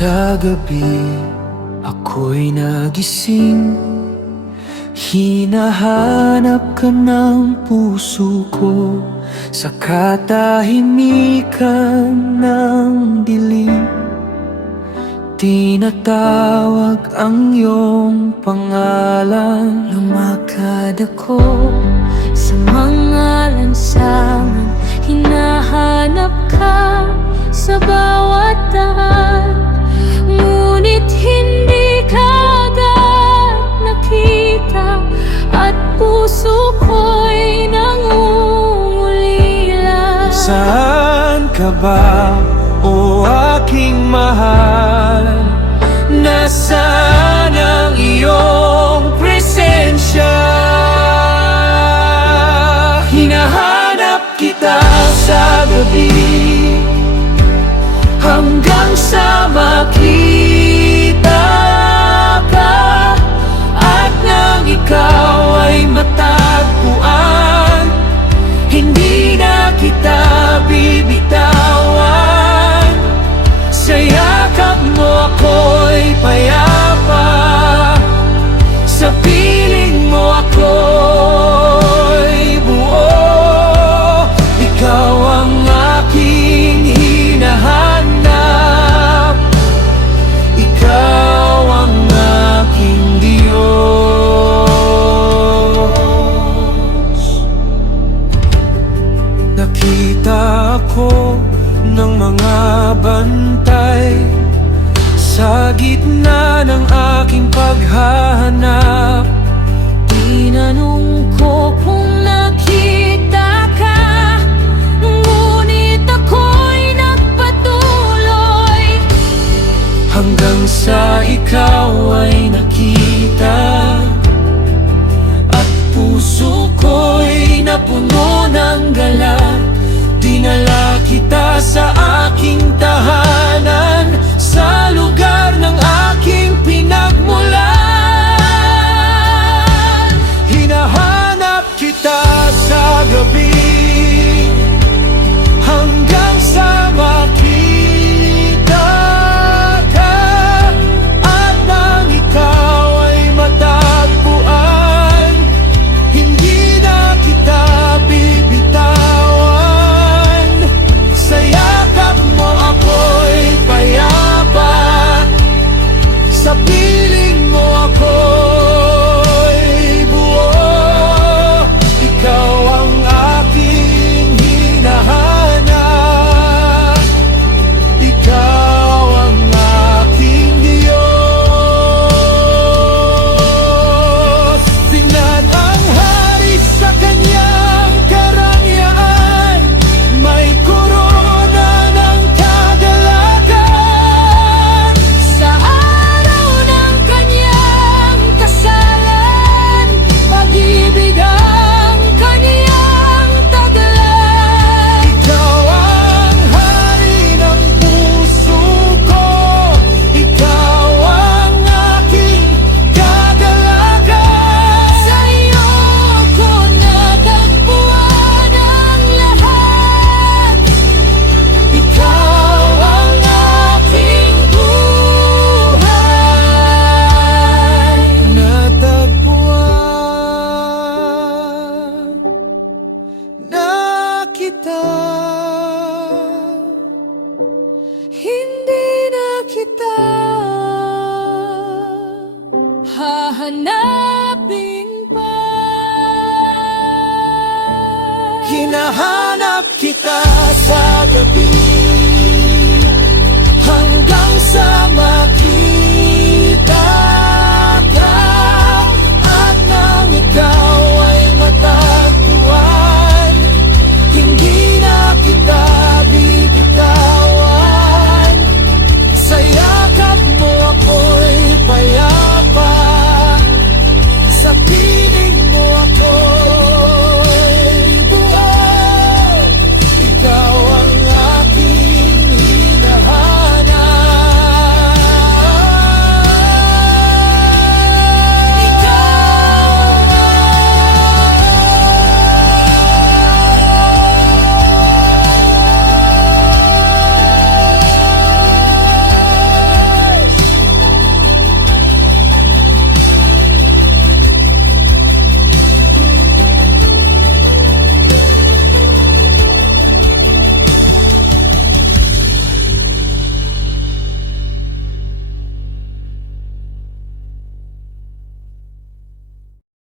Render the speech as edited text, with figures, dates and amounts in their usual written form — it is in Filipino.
Sa gabi, ako'y nagising. Hinahanap ka ng puso ko sa katahimikan ng dilim. Tinatawag ang iyong pangalan. Lumakad ako sa mga lansangan, hinahanap ka sa bawat daan. Ngunit hindi ka agad nakita, at puso ko'y nangungulila. Saan ka ba, o aking mahal? Nasaan ang iyong presensya? Hinahanap kita sa gabi, hanggang sa makita ka, at nang ikaw ay matagpuan, hindi na kita bibitawan. Sa yakap mo ako'y payapa, sa piling mo ako'y buo. Ikaw ang aking hinahanap, ikaw ang aking Diyos. Nakita ako ng mga bantay sa gitna ng aking paghahanap. Tinanong ko kung nakita ka, ngunit ako'y nagpatuloy, Hanggang sa ikaw ay nakita, at puso ko'y napuno ng galak. Dinala kita sa aking tahanan, sa lugar ng aking pinagmulan. Hinahanap kita sa gabi, hanggang sa makita ka, at nang ikaw ay matagpuan, hindi na kita bibitawan. Sa yakap mo ako'y payapa, sa piling mo ako'y buo. Ikaw ang aking hinahanap, ikaw ang aking Diyos. Tingnan ang hari sa kanyang karangyaan, may korona ng kagalakan. sa araw ng kanyang kasalan, pag-ibig ang kanyang taglan. Ikaw ang hari ng puso ko, ikaw ang aking kagalakan. Sa iyo ko natagpuan ang lahat, Ikaw ang aking buhay, natagpuan na kita, hindi na kita hahanapin pa. hinahanap kita sa gabi, hanggang sa